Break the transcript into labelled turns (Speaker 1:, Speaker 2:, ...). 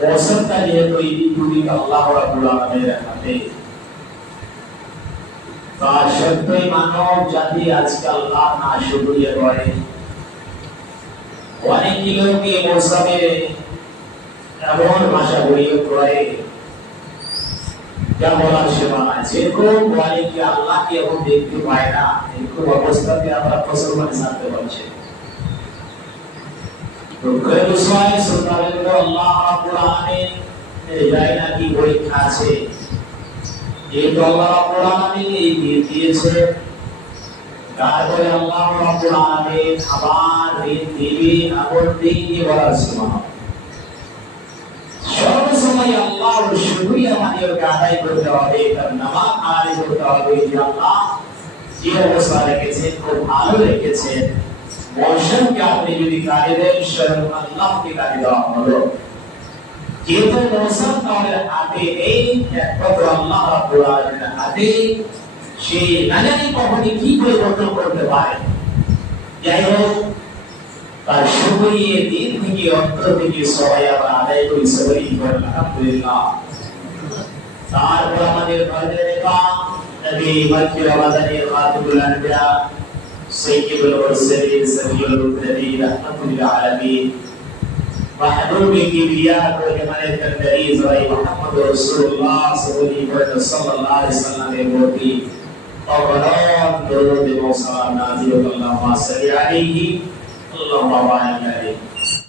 Speaker 1: মৌসুমটা যেহেতু এই দুটি আল্লাহ রাব্বুল আলামিনের হাতে। তা সত্যই মানব জাতি আজকে আল্লাহ না শুকরিয়া করে অনেক লোকে মৌসুমে এমন ভাষা প্রয়োগ করে। যা বলার সীমা নাই। যেরকম বলে কি আল্লাহকে এখন দেখতে পায় না এরকম অবস্থাতে আমরা মুসলমান থাকতে পারছি জায়গা নাকি পরীক্ষা আছে? এই আল্লাহ আপনি যদি কাজে দেন, স্বয়ং আল্লাহকে কাজে দেওয়া হলো। যেহেতু মৌসুম তাহলে হাতে নেই একমাত্র আল্লাহ রাব্বুল আলামিনের হাতে সে নাজানি কখনই কি পরিবর্তন করতে পারে? যাই হোক তার শুকরিয়ে দিন থেকে অন্তর থেকে সবাই আমরা আদায় করি সবাই করেন আলহামদুলিল্লাহ। তারপর আমাদের ঘরে রেখা নবী মক্কি রমাদানের খাতিবুল আনবিয়া, সৈয়দুল মুরসালিন, সফিউল মুরসালিন রাহমাতুল আলামিন। محبوب كبرياء ورحمن التندريز وأي محمد رسول الله صلى الله عليه وسلم يقول أغرام درود وصلاة نازل اللهم صل عليه اللهم بارك عليه